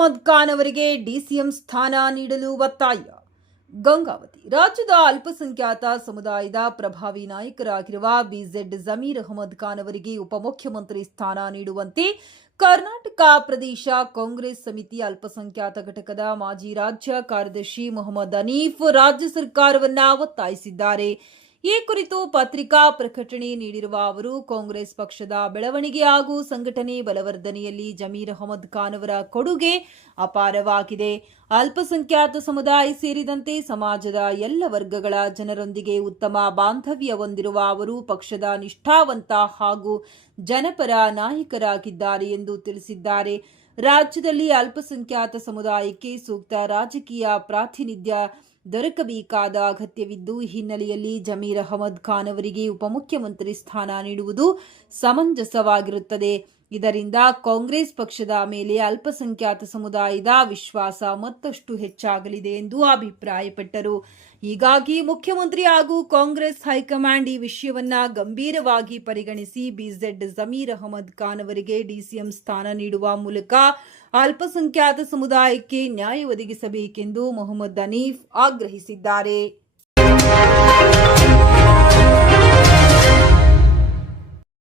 ಅಹಮದ್ ಖಾನ್ ಅವರಿಗೆ ಡಿಸಿಎಂ ಸ್ಥಾನ ನೀಡಲು ಒತ್ತಾಯ. ಗಂಗಾವತಿ ರಾಜ್ಯದ ಅಲ್ಪಸಂಖ್ಯಾತ ಸಮುದಾಯದ ಪ್ರಭಾವಿ ನಾಯಕರಾಗಿರುವ ಬಿಜೆಡ್ ಜಮೀರ್ ಅಹಮದ್ ಖಾನ್ ಅವರಿಗೆ ಉಪಮುಖ್ಯಮಂತ್ರಿ ಸ್ಥಾನ ನೀಡುವಂತೆ ಕರ್ನಾಟಕ ಪ್ರದೇಶ ಕಾಂಗ್ರೆಸ್ ಸಮಿತಿ ಅಲ್ಪಸಂಖ್ಯಾತ ಘಟಕದ ಮಾಜಿ ರಾಜ್ಯ ಕಾರ್ಯದರ್ಶಿ ಮೊಹಮ್ಮದ್ ಹನೀಫ್ ರಾಜ್ಯ ಸರ್ಕಾರವನ್ನ ಒತ್ತಾಯಿಸಿದ್ದಾರೆ. ಈ ಕುರಿತು ಪತ್ರಿಕಾ ಪ್ರಕಟಣೆ ನೀಡಿರುವ ಅವರು, ಕಾಂಗ್ರೆಸ್ ಪಕ್ಷದ ಬೆಳವಣಿಗೆ ಹಾಗೂ ಸಂಘಟನೆ ಬಲವರ್ಧನೆಯಲ್ಲಿ ಜಮೀರ್ ಅಹಮದ್ ಖಾನ್ ಅವರ ಕೊಡುಗೆ ಅಪಾರವಾಗಿದೆ. ಅಲ್ಪಸಂಖ್ಯಾತ ಸಮುದಾಯ ಸೇರಿದಂತೆ ಸಮಾಜದ ಎಲ್ಲ ವರ್ಗಗಳ ಜನರೊಂದಿಗೆ ಉತ್ತಮ ಬಾಂಧವ್ಯ ಹೊಂದಿರುವ ಅವರು ಪಕ್ಷದ ನಿಷ್ಠಾವಂತ ಹಾಗೂ ಜನಪರ ನಾಯಕರಾಗಿದ್ದಾರೆ ಎಂದು ತಿಳಿಸಿದ್ದಾರೆ. ರಾಜ್ಯದಲ್ಲಿ ಅಲ್ಪಸಂಖ್ಯಾತ ಸಮುದಾಯಕ್ಕೆ ಸೂಕ್ತ ರಾಜಕೀಯ ಪ್ರಾತಿನಿಧ್ಯ ದೊರಕಬೇಕಾದ ಅಗತ್ಯವಿದ್ದು, ಈ ಹಿನ್ನೆಲೆಯಲ್ಲಿ ಜಮೀರ್ ಅಹಮದ್ ಖಾನ್ ಅವರಿಗೆ ಉಪಮುಖ್ಯಮಂತ್ರಿ ಸ್ಥಾನ ನೀಡುವುದು ಸಮಂಜಸವಾಗಿರುತ್ತದೆ. ಇದರಿಂದ ಕಾಂಗ್ರೆಸ್ ಪಕ್ಷದ ಮೇಲೆ ಅಲ್ಪಸಂಖ್ಯಾತ ಸಮುದಾಯದ ವಿಶ್ವಾಸ ಮತ್ತಷ್ಟು ಹೆಚ್ಚಾಗಲಿದೆ ಎಂದು ಅಭಿಪ್ರಾಯಪಟ್ಟರು. ಹೀಗಾಗಿ ಮುಖ್ಯಮಂತ್ರಿ ಹಾಗೂ ಕಾಂಗ್ರೆಸ್ ಹೈಕಮಾಂಡ್ ಈ ವಿಷಯವನ್ನ ಗಂಭೀರವಾಗಿ ಪರಿಗಣಿಸಿ ಬಿಜೆಡ್ ಜಮೀರ್ ಅಹಮದ್ ಖಾನ್ ಅವರಿಗೆ ಡಿಸಿಎಂ ಸ್ಥಾನ ನೀಡುವ ಮೂಲಕ ಅಲ್ಪಸಂಖ್ಯಾತ ಸಮುದಾಯಕ್ಕೆ ನ್ಯಾಯ ಒದಗಿಸಬೇಕೆಂದು ಮೊಹಮ್ಮದ್ ಹನೀಫ್ ಆಗ್ರಹಿಸಿದ್ದಾರೆ.